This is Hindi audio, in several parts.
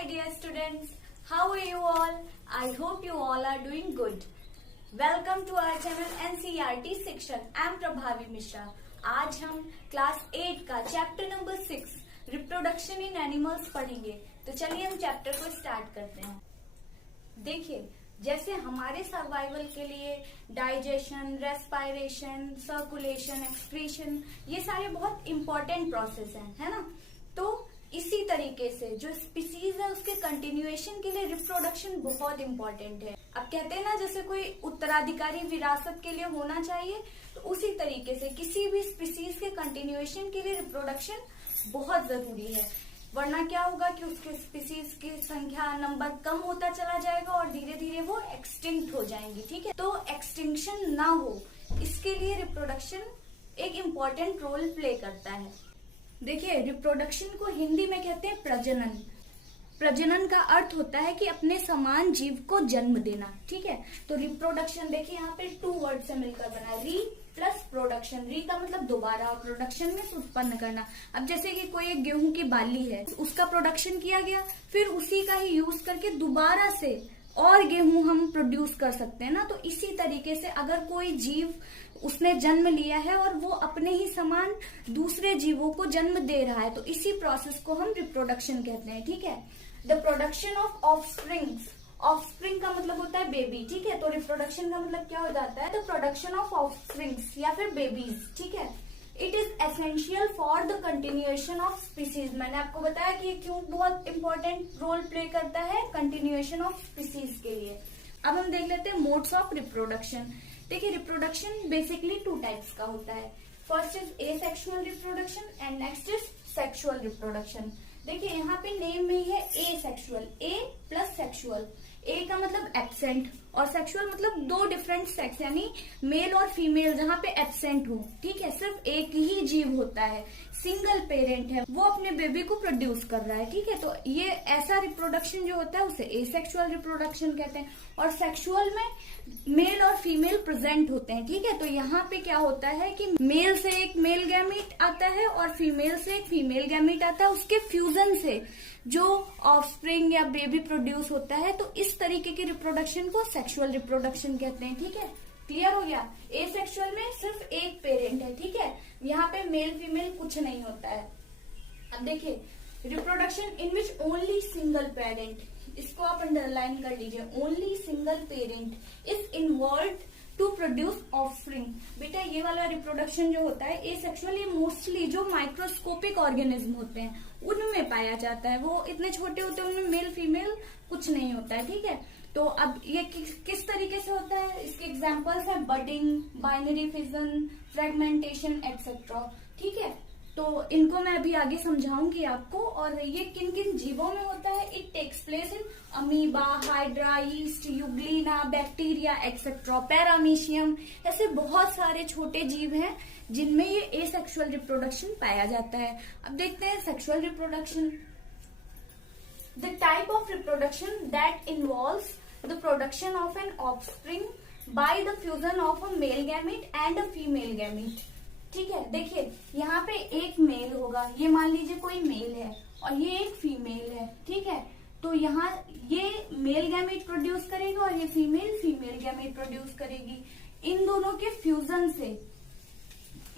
my dear students. How are you all? I hope you all are doing good. Welcome to our channel NCERT section. I am Prabhavi Mishra. आज हम क्लास 8 का chapter number 6 reproduction in animals पढ़ेंगे। तो चलिए हम चैप्टर को स्टार्ट करते हैं। देखिए, जैसे हमारे सर्वाइवल के लिए डाइजेशन, रेस्पायरेशन, सर्कुलेशन, एक्सक्रीशन ये सारे बहुत इंपॉर्टेंट प्रोसेस हैं, है ना। तो इसी तरीके से जो स्पीसीज है उसके कंटिन्यूएशन के लिए रिप्रोडक्शन बहुत इंपॉर्टेंट है। अब कहते हैं ना, जैसे कोई उत्तराधिकारी विरासत के लिए होना चाहिए, तो उसी तरीके से किसी भी स्पीसीज के कंटिन्यूएशन के लिए रिप्रोडक्शन बहुत जरूरी है। वरना क्या होगा कि उसके स्पीसीज की संख्या, नंबर कम होता चला जाएगा और धीरे धीरे वो एक्सटिंक्ट हो जाएंगी। ठीक है, तो एक्सटिंक्शन ना हो इसके लिए रिप्रोडक्शन एक इम्पोर्टेंट रोल प्ले करता है। देखिए, रिप्रोडक्शन को हिंदी में कहते हैं प्रजनन। प्रजनन का अर्थ होता है कि अपने समान जीव को जन्म देना। ठीक है, तो रिप्रोडक्शन देखिए यहाँ पे 2 वर्ड से मिलकर बना है, री प्लस प्रोडक्शन। री का मतलब दोबारा और प्रोडक्शन में उत्पन्न करना। अब जैसे कि कोई एक गेहूं की बाली है, उसका प्रोडक्शन किया गया, फिर उसी का ही यूज करके दोबारा से और गेहूं हम प्रोड्यूस कर सकते हैं ना। तो इसी तरीके से अगर कोई जीव उसने जन्म लिया है और वो अपने ही समान दूसरे जीवों को जन्म दे रहा है, तो इसी प्रोसेस को हम रिप्रोडक्शन कहते हैं। ठीक है, the production of offsprings. Offspring का मतलब होता है बेबी। ठीक है, तो रिप्रोडक्शन का मतलब क्या हो जाता है, द प्रोडक्शन ऑफ ऑफस्प्रिंग्स या फिर बेबीज। ठीक है, it is essential for the continuation of species. मैंने आपको बताया कि क्यों बहुत इंपॉर्टेंट रोल प्ले करता है कंटिन्यूएशन ऑफ स्पीसीज के लिए। अब हम देख लेते हैं मोड्स ऑफ रिप्रोडक्शन। देखिए, रिप्रोडक्शन बेसिकली 2 टाइप्स का होता है। First is asexual reproduction and next is sexual reproduction. देखिए, यहाँ पे नेम में ही है एसेक्सुअल, ए प्लस सेक्सुअल। ए का मतलब एब्सेंट और सेक्सुअल मतलब 2 डिफरेंट सेक्स, यानी मेल और फीमेल जहाँ पे एब्सेंट हो। ठीक है, सिर्फ एक ही जीव होता है, सिंगल पेरेंट है, वो अपने बेबी को प्रोड्यूस कर रहा है। ठीक है, तो ये ऐसा रिप्रोडक्शन जो होता है उसे एसेक्सुअल रिप्रोडक्शन कहते हैं। और सेक्सुअल में मेल और फीमेल प्रेजेंट होते हैं। ठीक है, तो यहाँ पे क्या होता है कि मेल से एक मेल गैमीट आता है और फीमेल से एक फीमेल गैमीट आता है। उसके फ्यूजन से जो ऑफस्प्रिंग या बेबी प्रोड्यूस होता है, तो इस तरीके की रिप्रोडक्शन को सेक्सुअल रिप्रोडक्शन कहते हैं। ठीक है, क्लियर हो गया। एसेक्सुअल में सिर्फ एक पेरेंट है। ठीक है, यहाँ पे मेल फीमेल कुछ नहीं होता है। अब देखिए, reproduction in which only single parent, इसको आप अंडरलाइन कर लीजिए, only single parent is involve to produce offspring. बेटा, ये वाला रिप्रोडक्शन जो होता है एसेक्सुअल, ये मोस्टली जो माइक्रोस्कोपिक ऑर्गेनिज्म होते हैं उनमें पाया जाता है। वो इतने छोटे होते हैं, उनमें मेल फीमेल कुछ नहीं होता है। ठीक है, तो अब ये किस तरीके से होता है, इसके एग्जांपल्स है budding, binary fission, fragmentation etcetera. ठीक है, तो इनको मैं अभी आगे समझाऊंगी आपको। और ये किन किन जीवों में होता है, it takes place in amoeba, hydra, yeast, euglena, bacteria etcetera, paramecium. ऐसे बहुत सारे छोटे जीव हैं जिनमें ये एसेक्सुअल रिप्रोडक्शन पाया जाता है। अब देखते हैं sexual reproduction. The type of reproduction that involves the production of an offspring by the fusion of a male gamete and a female gamete. ठीक है, देखिए यहाँ पे एक मेल होगा, ये मान लीजिए कोई मेल है और ये एक फीमेल है। ठीक है, तो यहाँ ये मेल गैमीट प्रोड्यूस करेगा और ये फीमेल गैमीट प्रोड्यूस करेगी। इन दोनों के फ्यूजन से,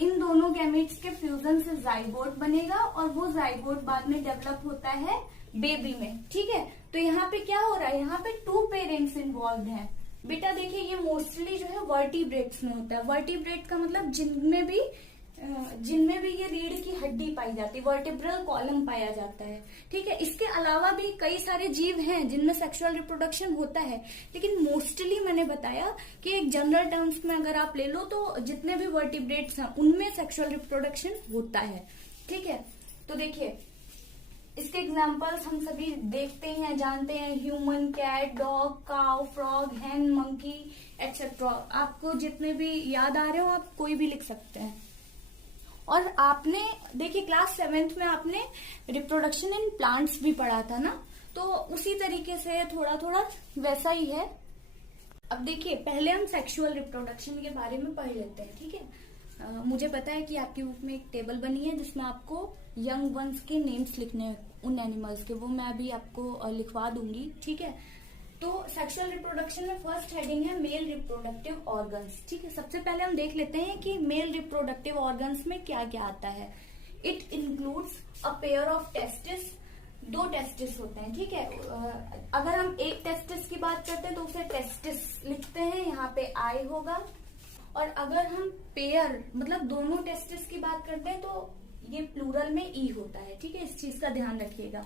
इन दोनों गैमीट्स के फ्यूजन से जाइगोट बनेगा और वो जाइगोट बाद में डेवलप होता है बेबी में। ठीक है, तो यहाँ पे क्या हो रहा है, यहाँ पे 2 पेरेंट्स इन्वॉल्व हैं। बेटा देखिए, ये मोस्टली जो है वर्टिब्रेट्स में होता है। वर्टिब्रेट का मतलब जिनमें भी ये रीढ़ की हड्डी पाई जाती है, वर्टिब्रल कॉलम पाया जाता है। ठीक है, इसके अलावा भी कई सारे जीव हैं जिनमें सेक्सुअल रिप्रोडक्शन होता है, लेकिन मोस्टली मैंने बताया कि एक जनरल टर्म्स में अगर आप ले लो तो जितने भी वर्टिब्रेट्स हैं उनमें सेक्सुअल रिप्रोडक्शन होता है। ठीक है, तो देखिए इसके एग्जाम्पल्स हम सभी देखते हैं, जानते हैं, human, cat, dog, cow, frog, hen, monkey etcetera. आपको जितने भी याद आ रहे हो आप कोई भी लिख सकते हैं। और आपने देखिए क्लास 7th में आपने रिप्रोडक्शन इन प्लांट्स भी पढ़ा था ना, तो उसी तरीके से थोड़ा थोड़ा वैसा ही है। अब देखिए, पहले हम सेक्सुअल रिप्रोडक्शन के बारे में पढ़ लेते हैं। ठीक है, मुझे पता है कि आपकी बुक में एक टेबल बनी है जिसमें आपको यंग वंस के नेम्स लिखने उन एनिमल्स के, वो मैं अभी आपको लिखवा दूंगी, ठीक है। तो सेक्सुअल रिप्रोडक्शन में फर्स्ट हेडिंग है मेल रिप्रोडक्टिव ऑर्गन्स, ठीक है। सबसे पहले हम देख लेते हैं कि मेल रिप्रोडक्टिव ऑर्गन्स में क्या क्या आता है। It includes a pair of testis, 2 testis होते हैं, ठीक है। अगर हम एक टेस्टिस की बात करते हैं तो उसे टेस्टिस लिखते हैं, यहाँ पे आई होगा। और अगर हम पेयर मतलब दोनों टेस्टिस की बात करते हैं तो ये प्लूरल में ई होता है, ठीक है, इस चीज का ध्यान रखिएगा।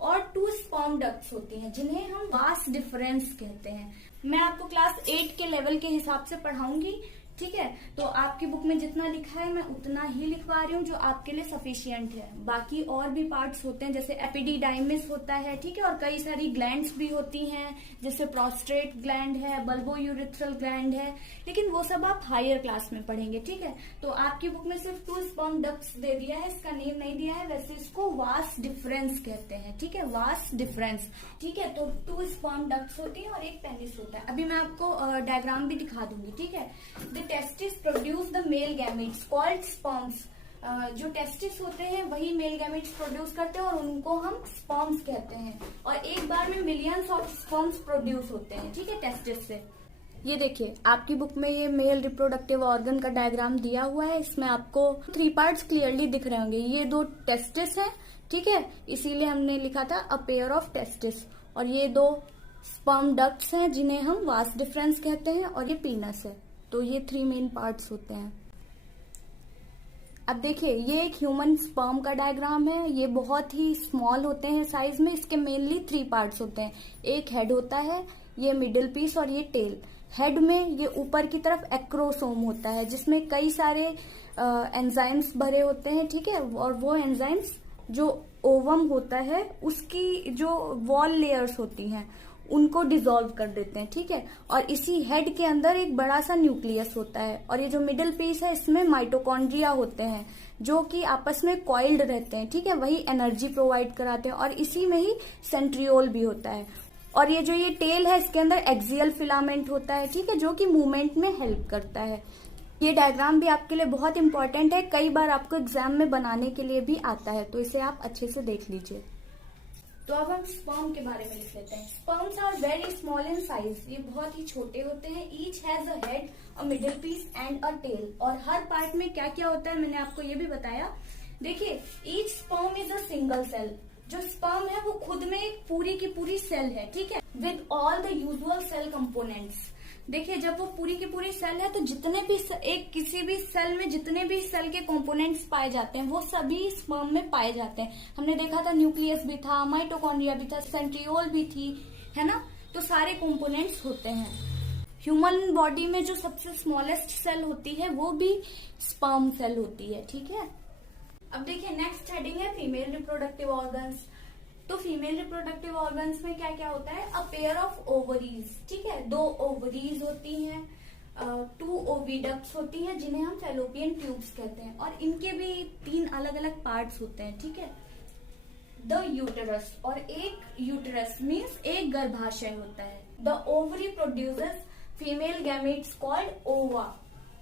और 2 स्पर्म डक्ट्स होती हैं जिन्हें हम वास डिफरेंस कहते हैं। मैं आपको क्लास 8 के लेवल के हिसाब से पढ़ाऊंगी, ठीक है। तो आपकी बुक में जितना लिखा है मैं उतना ही लिखवा रही हूँ जो आपके लिए सफिशिएंट है। बाकी और भी पार्ट्स होते हैं जैसे एपिडिडाइमिस होता है, ठीक है, और कई सारी ग्लैंड्स भी होती हैं जैसे प्रोस्टेट ग्लैंड है, बल्बोयूरिथ्रल ग्लैंड है, लेकिन वो सब आप हायर क्लास में पढ़ेंगे, ठीक है। तो आपकी बुक में सिर्फ 2 स्पर्म डक्ट्स दे दिया है, इसका नेम नहीं दिया है, वैसे इसको वास डिफरेंस कहते हैं, ठीक है, वास डिफरेंस, ठीक है। तो 2 स्पर्म डक्ट्स होती है और एक पेनिस होता है। अभी मैं आपको डायग्राम भी दिखा दूंगी, ठीक है। Testis produce the male gametes called sperms. जो टेस्टिस होते हैं वही मेल गैमेट्स प्रोड्यूस करते हैं और उनको हम स्पर्म्स कहते हैं। और एक बार में मिलियंस ऑफ स्पर्म्स प्रोड्यूस होते हैं, ठीक है, टेस्टिस से। ये देखिए आपकी बुक में ये मेल रिप्रोडक्टिव ऑर्गन का डायग्राम दिया हुआ है, इसमें आपको 3 पार्ट्स क्लियरली दिख रहे होंगे। ये 2 टेस्टिस हैं, ठीक है, इसीलिए हमने लिखा था अ पेयर ऑफ टेस्टिस। और ये 2 स्पर्म डक्ट्स हैं जिन्हें हम वास डिफरेंस कहते हैं, और ये पीनस है। तो ये 3 मेन पार्ट्स होते हैं। अब देखिए ये एक ह्यूमन स्पर्म का डायग्राम है, ये बहुत ही स्मॉल होते हैं साइज में। इसके मेनली 3 पार्ट्स होते हैं, एक हेड होता है, ये मिडिल पीस और ये टेल। हेड में ये ऊपर की तरफ एक्रोसोम होता है जिसमें कई सारे एंजाइम्स भरे होते हैं, ठीक है। और वो एंजाइम्स जो ओवम होता है उसकी जो वॉल लेयर्स होती हैं उनको डिसॉल्व कर देते हैं, ठीक है। और इसी हेड के अंदर एक बड़ा सा न्यूक्लियस होता है, और ये जो मिडिल पीस है इसमें माइटोकॉन्ड्रिया होते हैं जो कि आपस में कॉइल्ड रहते हैं, ठीक है, वही एनर्जी प्रोवाइड कराते हैं। और इसी में ही सेंट्रियोल भी होता है। और ये जो ये टेल है इसके अंदर एक्सियल फिलामेंट होता है, ठीक है, जो कि मूवमेंट में हेल्प करता है। ये डायग्राम भी आपके लिए बहुत इंपॉर्टेंट है, कई बार आपको एग्जाम में बनाने के लिए भी आता है, तो इसे आप अच्छे से देख लीजिए। तो अब हम स्पर्म के बारे में लिख लेते हैं। Sperms are very small in size, ये बहुत ही छोटे होते हैं। Each has a head, a middle piece and a tail. और हर पार्ट में क्या क्या होता है मैंने आपको ये भी बताया। देखिए each sperm is a single cell. जो स्पर्म है वो खुद में एक पूरी की पूरी सेल है, ठीक है, with all the usual cell components. देखिए जब वो पूरी की पूरी सेल है तो जितने भी एक किसी भी सेल में जितने भी सेल के कंपोनेंट्स पाए जाते हैं वो सभी स्पर्म में पाए जाते हैं। हमने देखा था न्यूक्लियस भी था, माइटोकॉन्ड्रिया भी था, सेंट्रियोल भी थी, है ना। तो सारे कंपोनेंट्स होते हैं। ह्यूमन बॉडी में जो सबसे स्मॉलेस्ट सेल होती है वो भी स्पर्म सेल होती है, ठीक है। अब देखिए नेक्स्ट हेडिंग है फीमेल रिप्रोडक्टिव ऑर्गन्स। तो फीमेल रिप्रोडक्टिव ऑर्गन्स में क्या क्या होता है। अ पेयर ऑफ ओवरीज, ठीक है, 2 ओवरीज होती हैं, 2 ओविडक्ट्स होती हैं जिन्हें हम फैलोपियन ट्यूब्स कहते हैं। और इनके भी 3 अलग अलग पार्ट्स होते हैं, ठीक है। द यूटेरस, और एक यूटेरस मीन्स एक गर्भाशय होता है। The ovary produces female gametes called ओवा,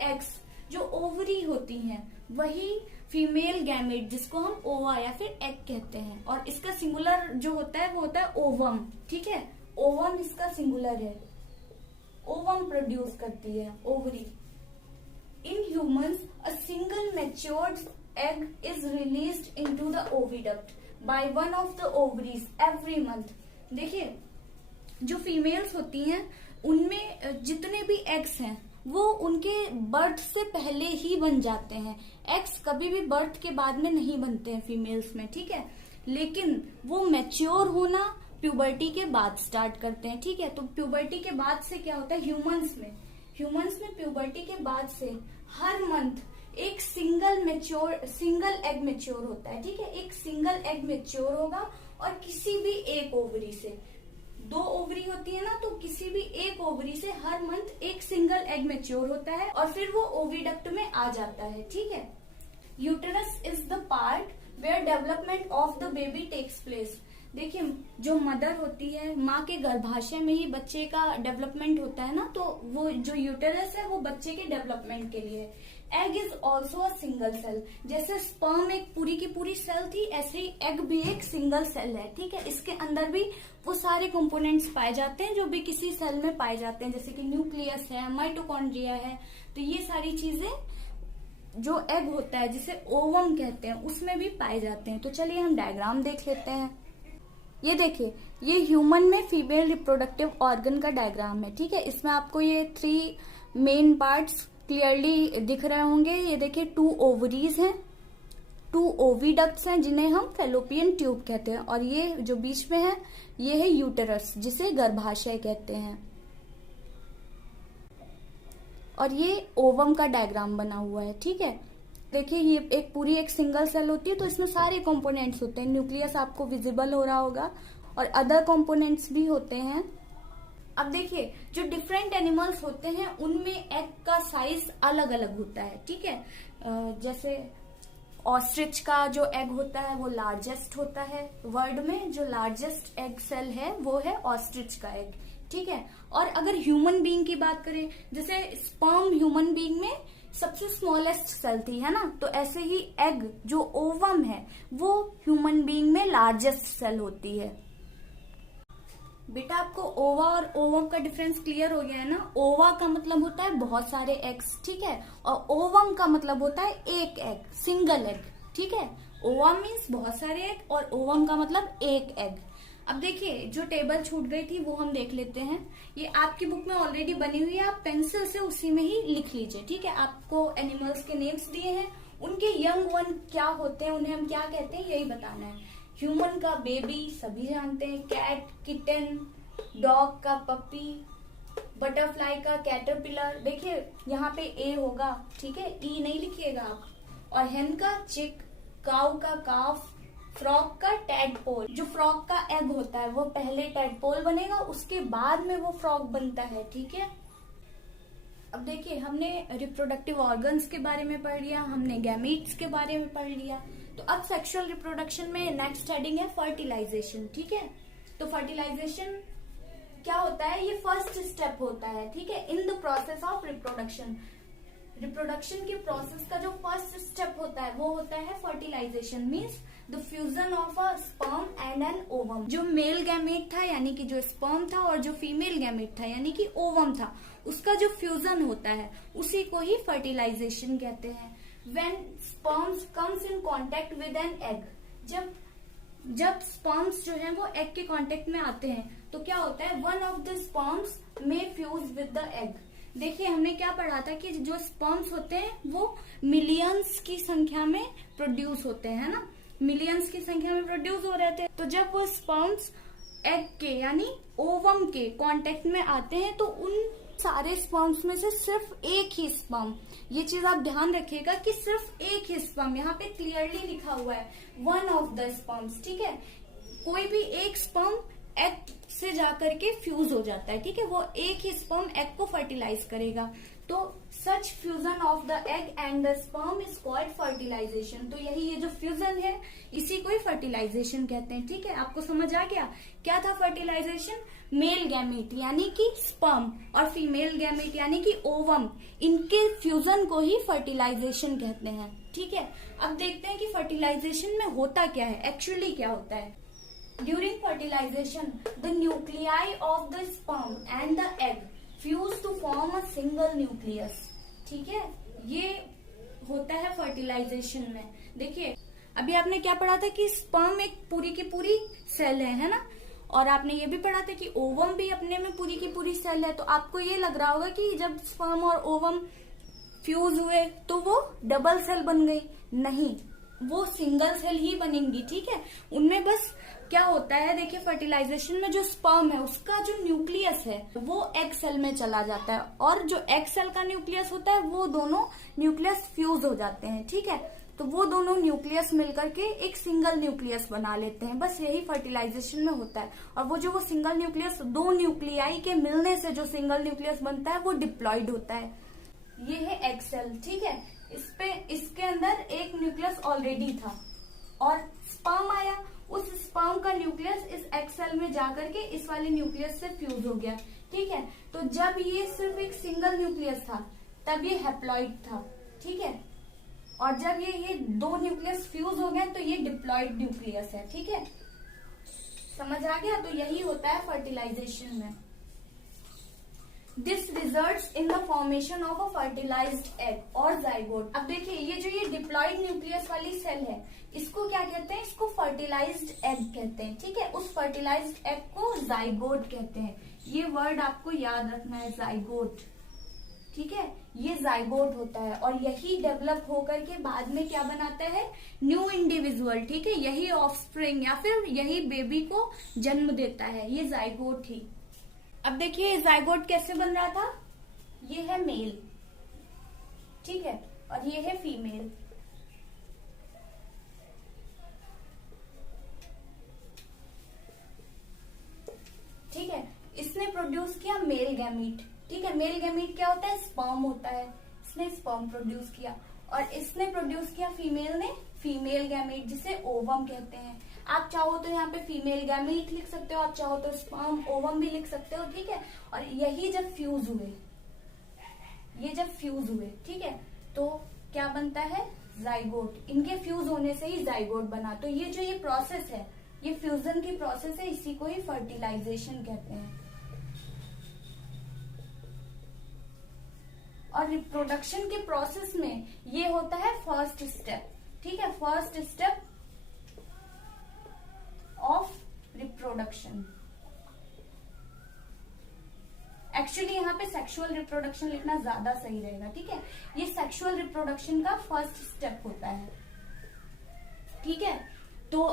एग्स। जो ओवरी होती हैं वही फीमेल गैमेट जिसको हम ओवा या फिर एग कहते हैं। और इसका सिंगुलर जो होता है वो होता है ओवम, ठीक है, ओवम इसका सिंगुलर है। ओवम प्रोड्यूस करती है ovary. In humans a single matured egg is released into the oviduct by one of the ovaries every month. देखिए जो फीमेल्स होती हैं उनमें जितने भी एग्स हैं वो उनके बर्थ से पहले ही बन जाते हैं। एग्स कभी भी बर्थ के बाद में नहीं बनते हैं फीमेल्स में, ठीक है, लेकिन वो मैच्योर होना प्यूबर्टी के बाद स्टार्ट करते हैं, ठीक है। तो प्यूबर्टी के बाद से क्या होता है ह्यूमंस में प्यूबर्टी के बाद से हर मंथ एक सिंगल एग मैच्योर होता है, ठीक है। एक सिंगल एग मैच्योर होगा और किसी भी एक ओवरी से, 2 ओवरी होती है ना, तो किसी भी एक ओवरी से हर मंथ एक सिंगल एग मैच्योर होता है और फिर वो ओविडक्ट में आ जाता है, ठीक है। Uterus is the part where development of the baby takes place. देखिए, जो मदर होती है, माँ के गर्भाशय में ही बच्चे का डेवलपमेंट होता है ना, तो वो जो यूटेरस है वो बच्चे के डेवलपमेंट के लिए। Egg is also a single cell. जैसे स्पर्म एक पूरी की पूरी सेल थी, ऐसे ही एग भी एक सिंगल सेल है, ठीक है। इसके अंदर भी वो सारे कंपोनेंट्स पाए जाते हैं जो भी किसी सेल में पाए जाते हैं, जैसे कि न्यूक्लियस है, माइटोकॉन्ड्रिया है। तो ये सारी चीजें जो एग होता है, जिसे ओवम कहते हैं, उसमें भी पाए जाते हैं। तो चलिए हम डायग्राम देख लेते हैं। ये देखिए, ये ह्यूमन में फीमेल रिप्रोडक्टिव ऑर्गन का डायग्राम है, ठीक है। इसमें आपको ये 3 मेन पार्ट्स क्लियरली दिख रहे होंगे। ये देखिए, 2 ओवरीज हैं, 2 ओविडक्ट्स हैं जिन्हें हम फैलोपियन ट्यूब कहते हैं, और ये जो बीच में है ये है यूटेरस, जिसे गर्भाशय कहते हैं। और ये ओवम का डायग्राम बना हुआ है, ठीक है। देखिए, ये एक पूरी एक सिंगल सेल होती है, तो इसमें सारे कंपोनेंट्स होते हैं। न्यूक्लियस आपको विजिबल हो रहा होगा, और अदर कंपोनेंट्स भी होते हैं। अब देखिए, जो डिफरेंट एनिमल्स होते हैं उनमें एग का साइज अलग अलग होता है, ठीक है। जैसे ऑस्ट्रिच का जो एग होता है वो लार्जेस्ट होता है। वर्ल्ड में जो लार्जेस्ट एग सेल है वो है ऑस्ट्रिच का एग, ठीक है। और अगर ह्यूमन बीइंग की बात करें, जैसे स्पर्म ह्यूमन बीइंग में सबसे स्मॉलेस्ट सेल थी, है ना, तो ऐसे ही एग जो ओवम है वो ह्यूमन बीइंग में लार्जेस्ट सेल होती है। बेटा, आपको ओवा और ओवम का डिफरेंस क्लियर हो गया है ना। ओवा का मतलब होता है बहुत सारे एग्स, ठीक है, और ओवम का मतलब होता है एक एग, सिंगल एग, ठीक है। ओवा मीन्स बहुत सारे एग और ओवम का मतलब एक एग। अब देखिए, जो टेबल छूट गई थी वो हम देख लेते हैं। ये आपकी बुक में ऑलरेडी बनी हुई है, आप पेंसिल से उसी में ही लिख लीजिए, ठीक है। आपको एनिमल्स के नेम्स दिए हैं, उनके यंग वन क्या होते हैं, उन्हें हम क्या कहते हैं, यही बताना है। ह्यूमन का बेबी सभी जानते हैं, कैट किटन, डॉग का पपी, बटरफ्लाई का कैटरपिलर। देखिए यहाँ पे ए होगा, ठीक है, ई नहीं लिखिएगा आप। और हेन का चिक, काउ का काफ, फ्रॉग का टैडपोल। जो फ्रॉग का एग होता है वो पहले टैडपोल बनेगा, उसके बाद में वो फ्रॉग बनता है, ठीक है। अब देखिए, हमने रिप्रोडक्टिव ऑर्गन्स के बारे में पढ़ लिया, हमने गैमीट्स के बारे में पढ़ लिया। तो अब सेक्सुअल रिप्रोडक्शन में नेक्स्ट हेडिंग है फर्टिलाइजेशन, ठीक है। तो फर्टिलाइजेशन क्या होता है, ये फर्स्ट स्टेप होता है, ठीक है, in the process of reproduction. Reproduction के प्रोसेस का जो फर्स्ट स्टेप होता है वो होता है fertilisation, means the fusion of a sperm and an ovum. जो मेल गैमेट था यानी कि जो स्पर्म था, और जो फीमेल गैमेट था यानी कि ओवम था, उसका जो फ्यूजन होता है उसी को ही फर्टिलाइजेशन कहते हैं। When sperms comes in contact with an egg, जब स्पर्म्स जो है वो एग के कांटेक्ट में आते हैं तो क्या होता है, वन ऑफ द स्पर्म्स में फ्यूज विद द एग। देखिए, हमने क्या पढ़ा था कि जो स्पर्म्स होते हैं वो मिलियंस की संख्या में प्रोड्यूस होते हैं, ना, मिलियंस की संख्या में प्रोड्यूस हो रहे थे। तो जब वो स्पर्म्स एग के यानी ओवम के कांटेक्ट में आते हैं तो उन सारे स्पर्म्स में से सिर्फ एक ही स्पर्म, ये चीज आप ध्यान रखिएगा कि सिर्फ एक ही स्पर्म, यहाँ पे क्लियरली लिखा हुआ है वन ऑफ द स्पर्म्स, ठीक है। कोई भी एक स्पर्म एग से जाकर के फ्यूज हो जाता है, ठीक है, वो एक ही स्पर्म एग को फर्टिलाइज करेगा। तो such fusion of the egg and the sperm is called fertilisation. तो यही ये जो फ्यूजन है इसी को ही फर्टिलाइजेशन कहते हैं, ठीक है। आपको समझ आ गया क्या था फर्टिलाइजेशन? मेल गैमेट यानी कि स्पर्म और फीमेल गैमेट यानी कि ओवम, इनके फ्यूजन को ही फर्टिलाइजेशन कहते हैं, ठीक है। अब देखते हैं कि फर्टिलाइजेशन में होता क्या है, एक्चुअली क्या होता है। During fertilisation the nuclei of the sperm and the egg fuse to form a single nucleus, ठीक है, ये होता है फर्टिलाइजेशन में। देखिए, अभी आपने क्या पढ़ा था कि स्पर्म एक पूरी की पूरी सेल है ना, और आपने ये भी पढ़ा था कि ओवम भी अपने में पूरी की पूरी सेल है। तो आपको ये लग रहा होगा कि जब स्पर्म और ओवम फ्यूज हुए तो वो डबल सेल बन गई, नहीं, वो सिंगल सेल ही बनेंगी, ठीक है। उनमें बस क्या होता है, देखिए, फर्टिलाइजेशन में जो स्पर्म है उसका जो न्यूक्लियस है वो एग सेल में चला जाता है, और जो एग सेल का न्यूक्लियस होता है वो दोनों न्यूक्लियस फ्यूज हो जाते हैं, ठीक है। तो वो दोनों न्यूक्लियस मिलकर के एक सिंगल न्यूक्लियस बना लेते हैं, बस यही फर्टिलाइजेशन में होता है। और वो सिंगल न्यूक्लियस, दो न्यूक्लियाई के मिलने से जो सिंगल न्यूक्लियस बनता है वो डिप्लॉइड होता है। ये है एग सेल, ठीक है। इसके अंदर एक न्यूक्लियस ऑलरेडी था और स्पर्म आया, उस स्पर्म का न्यूक्लियस इस एग सेल में जाकर के इस वाले न्यूक्लियस से फ्यूज हो गया, ठीक है। तो जब ये सिर्फ एक सिंगल न्यूक्लियस था तब ये हैप्लॉइड था, ठीक है। और जब ये दो न्यूक्लियस फ्यूज हो गए तो ये डिप्लॉइड न्यूक्लियस है, ठीक है। समझ आ गया? तो यही होता है फर्टिलाइजेशन में। This results in the formation of a fertilised egg और जाइगोट। अब देखिए ये डिप्लॉइड न्यूक्लियस वाली सेल है, इसको क्या कहते हैं? इसको फर्टिलाइज्ड एग कहते हैं, ठीक है। उस फर्टिलाइज्ड एग को जाइगोट कहते हैं। ये वर्ड आपको याद रखना है, जाइगोट, ठीक है। ये जाइगोट होता है और यही डेवलप होकर के बाद में क्या बनाता है? न्यू इंडिविजुअल, ठीक है। यही ऑफस्प्रिंग या फिर यही बेबी को जन्म देता है, ये जाइगोट ही। अब देखिए जाइगोट कैसे बन रहा था? ये है मेल, ठीक है, और ये है फीमेल। ठीक है, इसने प्रोड्यूस किया मेल गैमीट, ठीक है। मेल गैमीट क्या होता है? स्पर्म होता है। इसने स्पर्म प्रोड्यूस किया और इसने प्रोड्यूस किया फीमेल ने फीमेल गैमीट, जिसे ओवम कहते हैं। आप चाहो तो यहाँ पे फीमेल गैमीट लिख सकते हो, आप चाहो तो स्पर्म ओवम भी लिख सकते हो, ठीक है। और यही जब फ्यूज हुए, ये जब फ्यूज हुए, ठीक है, तो क्या बनता है? जाइगोट। इनके फ्यूज होने से ही जाइगोट बना। तो ये प्रोसेस है, ये फ्यूजन की प्रोसेस है, इसी को ही फर्टिलाइजेशन कहते हैं। और रिप्रोडक्शन के प्रोसेस में ये होता है फर्स्ट स्टेप, ठीक है। First step of reproduction. Actually यहाँ पे सेक्सुअल रिप्रोडक्शन लिखना ज्यादा सही रहेगा, ठीक है। ये सेक्सुअल रिप्रोडक्शन का फर्स्ट स्टेप होता है, ठीक है। तो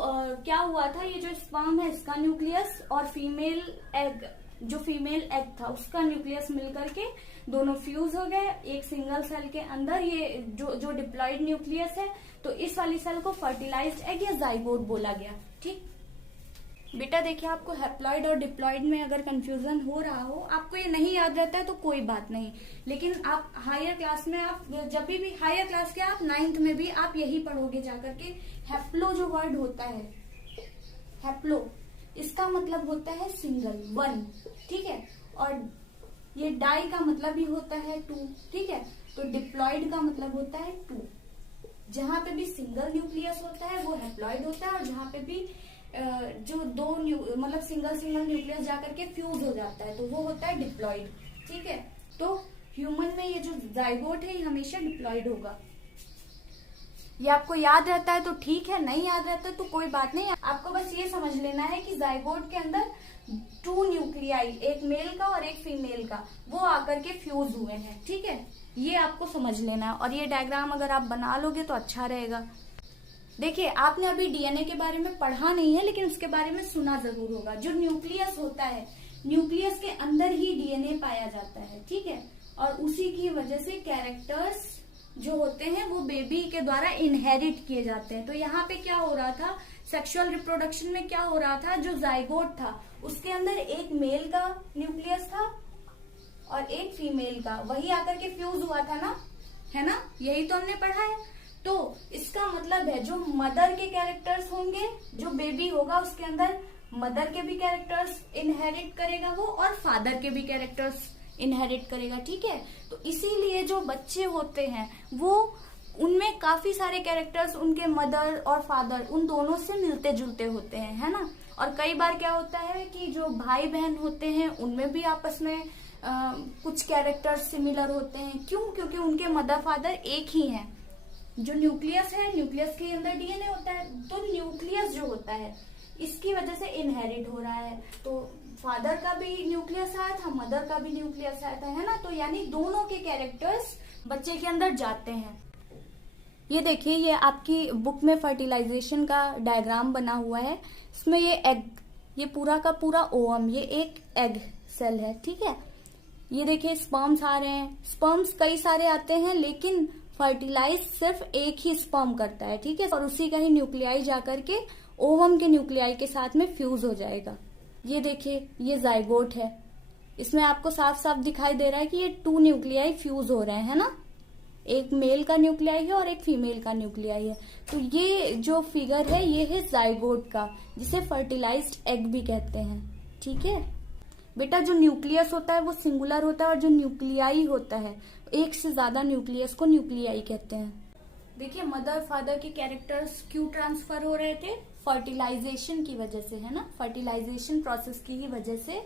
क्या हुआ था? ये जो स्पर्म है इसका न्यूक्लियस और फीमेल एग, जो फीमेल एग था उसका न्यूक्लियस मिलकर के दोनों फ्यूज हो गए एक सिंगल सेल के अंदर। ये जो डिप्लॉइड न्यूक्लियस है, तो इस वाली सेल को फर्टिलाइज्ड एग या जाइगोट बोला गया, ठीक। बेटा देखिए, आपको हैप्लॉइड और डिप्लॉइड में अगर कंफ्यूजन हो रहा हो, आपको ये नहीं याद रहता है तो कोई बात नहीं, लेकिन आप हायर क्लास में, आप जब भी हायर क्लास के, आप 9th में भी आप यही पढ़ोगे जाकर के। हैप्लो जो वर्ड होता है, हैप्लो, इसका मतलब होता है सिंगल, वन, ठीक है। और ये डाई का मतलब भी होता है टू, ठीक है। तो डिप्लॉइड का मतलब होता है टू। जहां पे भी सिंगल न्यूक्लियस होता है वो हैप्लॉइड होता है, और जहां पे भी जो दो मतलब सिंगल न्यूक्लियस जाकर के फ्यूज हो जाता है तो वो होता है डिप्लॉइड, ठीक है। तो ह्यूमन में ये जो जाइगोट है ये हमेशा डिप्लॉइड होगा। ये आपको याद रहता है तो ठीक है, नहीं याद रहता है तो कोई बात नहीं। आपको बस ये समझ लेना है कि जाइगोट के अंदर 2 न्यूक्लियाई, एक मेल का और एक फीमेल का, वो आकर के फ्यूज हुए हैं, ठीक है। ये आपको समझ लेना है और ये डायग्राम अगर आप बना लोगे तो अच्छा रहेगा। देखिए, आपने अभी डीएनए के बारे में पढ़ा नहीं है, लेकिन उसके बारे में सुना जरूर होगा। जो न्यूक्लियस होता है, न्यूक्लियस के अंदर ही डीएनए पाया जाता है, ठीक है। और उसी की वजह से कैरेक्टर्स जो होते हैं वो बेबी के द्वारा इनहेरिट किए जाते हैं। तो यहाँ पे क्या हो रहा था? सेक्सुअल रिप्रोडक्शन में क्या हो रहा था? जो जाइगोट था उसके अंदर एक मेल का न्यूक्लियस था और एक फीमेल का, वही आकर के फ्यूज हुआ था ना, है ना? यही तो हमने पढ़ा है। तो इसका मतलब है जो मदर के कैरेक्टर्स होंगे, जो बेबी होगा उसके अंदर मदर के भी कैरेक्टर्स इनहेरिट करेगा वो, और फादर के भी कैरेक्टर्स इनहेरिट करेगा, ठीक है। तो इसीलिए जो बच्चे होते हैं वो, उनमें काफी सारे कैरेक्टर्स उनके मदर और फादर उन दोनों से मिलते जुलते होते हैं, है ना। और कई बार क्या होता है कि जो भाई बहन होते हैं उनमें भी आपस में कुछ कैरेक्टर्स सिमिलर होते हैं। क्यों? क्योंकि उनके मदर फादर एक ही हैं। जो न्यूक्लियस है, न्यूक्लियस के अंदर डीएनए होता है, तो न्यूक्लियस जो होता है इसकी वजह से इनहेरिट हो रहा है। तो फादर का भी न्यूक्लियस आया था, मदर का भी न्यूक्लियस आया था, है ना। तो यानी दोनों के कैरेक्टर्स बच्चे के अंदर जाते हैं। ये देखिए, ये आपकी बुक में फर्टिलाइजेशन का डायग्राम बना हुआ है। इसमें ये एग, ये पूरा का पूरा ओवम, ये एक एग सेल है, ठीक है। ये देखिए स्पर्म्स आ रहे हैं, स्पर्म्स कई सारे आते हैं लेकिन फर्टिलाइज सिर्फ एक ही स्पर्म करता है, ठीक है। और उसी का ही न्यूक्लियाई जाकर के ओवम के न्यूक्लियाई के साथ में फ्यूज हो जाएगा। ये देखिए, ये जाइगोट है, इसमें आपको साफ साफ दिखाई दे रहा है कि ये 2 न्यूक्लियाई फ्यूज हो रहे हैं, है ना। एक मेल का न्यूक्लियाई है और एक फीमेल का न्यूक्लियाई है। तो ये जो फिगर है ये है जाइगोट का, जिसे फर्टिलाइज्ड एग भी कहते हैं। ठीक है बेटा, जो न्यूक्लियस होता है वो सिंगुलर होता है और जो न्यूक्लियाई होता है, एक से ज्यादा न्यूक्लियस को न्यूक्लियाई कहते हैं। देखिए मदर फादर के कैरेक्टर्स क्यों ट्रांसफर हो रहे थे? फर्टिलाइजेशन की वजह से, है ना। फर्टिलाइजेशन प्रोसेस की ही वजह से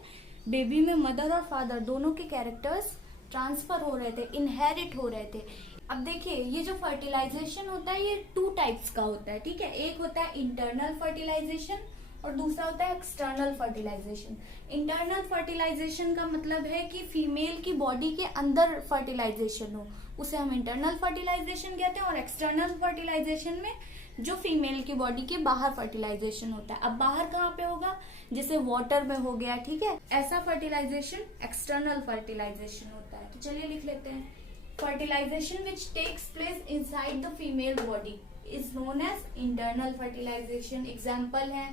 बेबी में मदर और फादर दोनों के कैरेक्टर्स ट्रांसफर हो रहे थे, इनहेरिट हो रहे थे। अब देखिए ये जो फर्टिलाइजेशन होता है ये 2 टाइप्स का होता है। ठीक है, एक होता है इंटरनल फर्टिलाइजेशन और दूसरा होता है एक्सटर्नल फर्टिलाइजेशन। इंटरनल फर्टिलाइजेशन का मतलब है कि फीमेल की बॉडी के अंदर फर्टिलाइजेशन हो, उसे हम इंटरनल फर्टिलाइजेशन कहते हैं। और एक्सटर्नल फर्टिलाइजेशन में जो फीमेल की बॉडी के बाहर फर्टिलाइजेशन होता है। अब बाहर कहाँ पे होगा? जैसे वाटर में हो गया। ठीक है, ऐसा फर्टिलाइजेशन एक्सटर्नल फर्टिलाइजेशन होता है। तो चलिए लिख लेते हैं, fertilisation which takes place inside the female body is known as internal fertilisation. Example है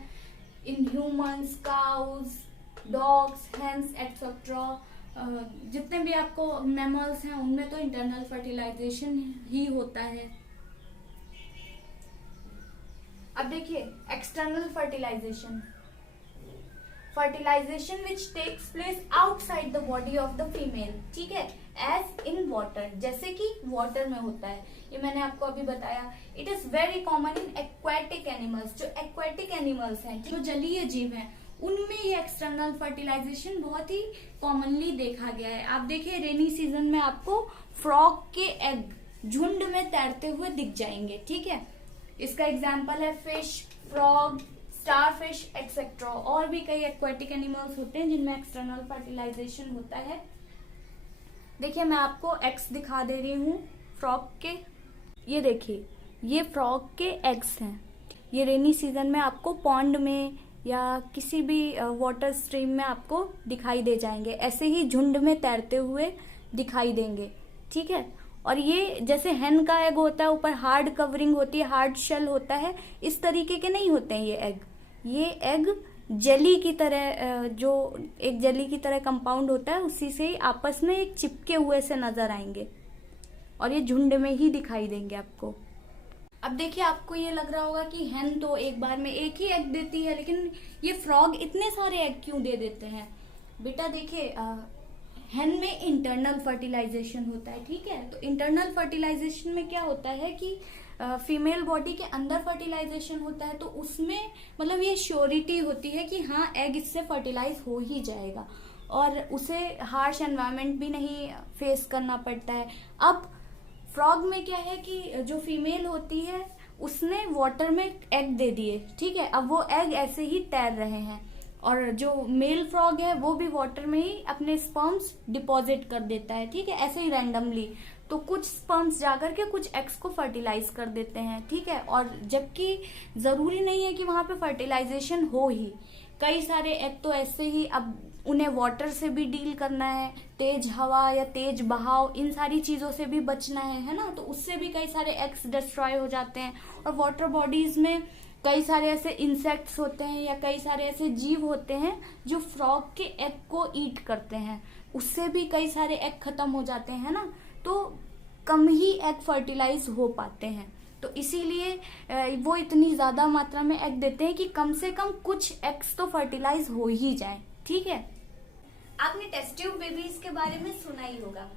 in humans, cows, dogs, hens etcetera. जितने भी आपको मैमल्स हैं उनमें तो इंटरनल फर्टिलाइजेशन ही होता है। अब देखिए external fertilisation, fertilisation which takes place outside the body of the female. ठीक है, एज इन वाटर, जैसे कि वाटर में होता है। ये मैंने आपको अभी बताया। It is very common in aquatic animals. जो एक्वेटिक एनिमल्स हैं, जो जलीय जीव हैं, उनमें ये एक्सटर्नल फर्टिलाइजेशन बहुत ही कॉमनली देखा गया है। आप देखिए रेनी सीजन में आपको फ्रॉग के एग झुंड में तैरते हुए दिख जाएंगे। ठीक है, इसका एग्जाम्पल है फिश, फ्रॉग, स्टारफिश एक्सेट्रा। और भी कई एक्वेटिक एनिमल्स होते हैं जिनमें एक्सटर्नल फर्टिलाइजेशन होता है। देखिए मैं आपको एग्स दिखा दे रही हूँ फ्रॉग के। ये देखिए ये फ्रॉग के एग्स हैं। ये रेनी सीजन में आपको पॉन्ड में या किसी भी वाटर स्ट्रीम में आपको दिखाई दे जाएंगे, ऐसे ही झुंड में तैरते हुए दिखाई देंगे। ठीक है, और ये जैसे हेन का एग होता है, ऊपर हार्ड कवरिंग होती है, हार्ड शेल होता है, इस तरीके के नहीं होते हैं ये एग। ये एग जेली की तरह, जो एक जेली की तरह कंपाउंड होता है, उसी से ही आपस में एक चिपके हुए से नजर आएंगे और ये झुंड में ही दिखाई देंगे आपको। अब देखिए आपको ये लग रहा होगा कि हेन तो एक बार में एक ही एग देती है, लेकिन ये फ्रॉग इतने सारे एग क्यों दे देते हैं? बेटा देखिए हेन में इंटरनल फर्टिलाइजेशन होता है। ठीक है, तो इंटरनल फर्टिलाइजेशन में क्या होता है कि फीमेल बॉडी के अंदर फर्टिलाइजेशन होता है, तो उसमें मतलब ये श्योरिटी होती है कि हाँ एग इससे फर्टिलाइज हो ही जाएगा और उसे हार्श एनवायरनमेंट भी नहीं फेस करना पड़ता है। अब फ्रॉग में क्या है कि जो फीमेल होती है उसने वाटर में एग दे दिए। ठीक है, अब वो एग ऐसे ही तैर रहे हैं और जो मेल फ्रॉग है वो भी वाटर में ही अपने स्पर्म्स डिपॉजिट कर देता है। ठीक है, ऐसे ही रैंडमली। तो कुछ स्पर्म्स जाकर के कुछ एग्स को फर्टिलाइज कर देते हैं। ठीक है, और जबकि जरूरी नहीं है कि वहां पे फर्टिलाइजेशन हो ही। कई सारे एग तो ऐसे ही, अब उन्हें वाटर से भी डील करना है, तेज हवा या तेज बहाव, इन सारी चीजों से भी बचना है ना, तो उससे भी कई सारे एग्स डिस्ट्रॉय हो जाते हैं। और वाटर बॉडीज में कई सारे ऐसे इंसेक्ट्स होते हैं या कई सारे ऐसे जीव होते हैं जो फ्रॉग के एग को ईट करते हैं, उससे भी कई सारे एग खत्म हो जाते हैं ना, तो कम ही एग फर्टिलाइज हो पाते हैं। तो इसीलिए वो इतनी ज्यादा मात्रा में एग देते हैं कि कम से कम कुछ एग्स तो फर्टिलाइज हो ही जाए। ठीक है, आपने टेस्ट ट्यूब बेबीज के बारे में सुना ही होगा।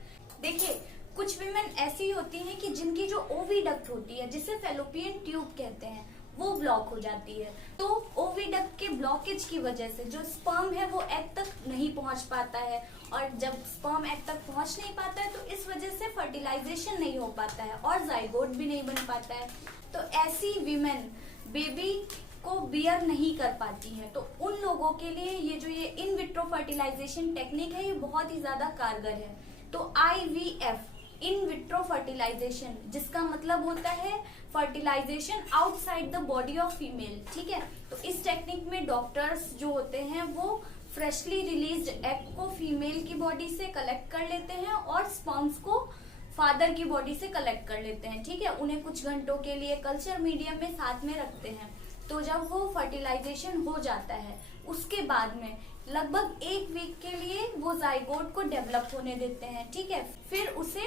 देखिए कुछ वीमेन ऐसी होती हैं कि जिनकी जो ओविडक्ट होती है, जिसे फैलोपियन ट्यूब कहते हैं, वो ब्लॉक हो जाती है। तो ओविडक्ट के ब्लॉकेज की वजह से जो स्पर्म है वो एग तक नहीं पहुंच पाता है, और जब स्पर्म एग तक पहुंच नहीं पाता है तो इस वजह से फर्टिलाइजेशन नहीं हो पाता है और जाइगोट भी नहीं बन पाता है। तो ऐसी वीमेन बेबी को बियर नहीं कर पाती है, तो उन लोगों के लिए ये इन विट्रो फर्टिलाइजेशन टेक्निक है, ये बहुत ही ज्यादा कारगर है। तो IVF इन विट्रो फर्टिलाइजेशन, जिसका मतलब होता है fertilisation outside the body of female. ठीक है, तो इस टेक्निक में डॉक्टर्स जो होते हैं वो फ्रेशली रिलीज्ड एग को फीमेल की बॉडी से कलेक्ट कर लेते हैं और स्पर्म्स को फादर की बॉडी से कलेक्ट कर लेते हैं। ठीक है, उन्हें कुछ घंटों के लिए कल्चर मीडियम में साथ में रखते हैं। तो जब वो फर्टिलाइजेशन हो जाता है उसके बाद में लगभग 1 वीक के लिए वो जाइगोट को डेवलप होने देते हैं। ठीक है, फिर उसे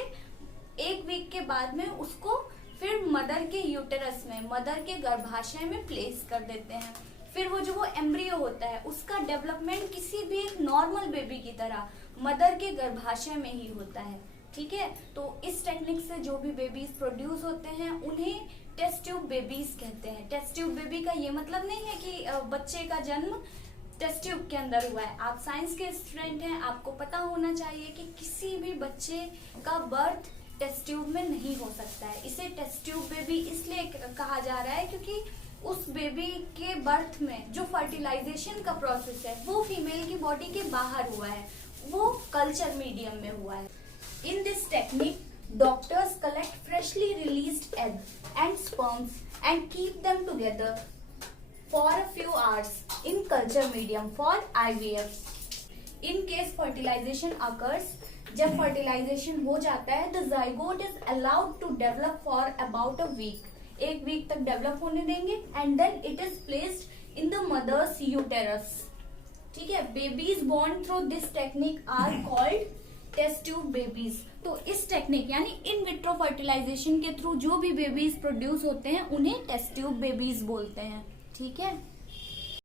1 वीक के बाद में उसको फिर मदर के यूटेरस में, मदर के गर्भाशय में प्लेस कर देते हैं। फिर वो एम्ब्रियो होता है उसका डेवलपमेंट किसी भी एक नॉर्मल बेबी की तरह मदर के गर्भाशय में ही होता है। ठीक है, तो इस टेक्निक से जो भी बेबीज प्रोड्यूस होते हैं उन्हें टेस्ट ट्यूब बेबीज कहते हैं। टेस्ट ट्यूब बेबी का ये मतलब नहीं है कि बच्चे का जन्म टेस्ट ट्यूब के अंदर हुआ है। आप साइंस के स्टूडेंट हैं, आपको पता होना चाहिए कि किसी भी बच्चे का बर्थ टेस्ट ट्यूब में नहीं हो सकता है। इसे टेस्ट ट्यूब बेबी इसलिए कहा जा रहा है क्योंकि उस बेबी के बर्थ में जो फर्टिलाइजेशन का प्रोसेस है वो फीमेल की बॉडी के बाहर हुआ है, वो कल्चर मीडियम में हुआ है। In this technique doctors collect freshly released eggs and sperms and keep them together for a few hours in culture medium for IVF. In case fertilization occurs, जब fertilization हो जाता है the zygote is allowed to develop for about a week. 1 week तक डेवलप होने देंगे and then it is placed in the mother's uterus. ठीक है, babies born through this technique are called test tube babies. तो इस टेक्निक यानी इन विट्रो फर्टिलाइजेशन के थ्रू जो भी बेबीज प्रोड्यूस होते हैं उन्हें टेस्ट ट्यूब बेबीज बोलते हैं। ठीक है।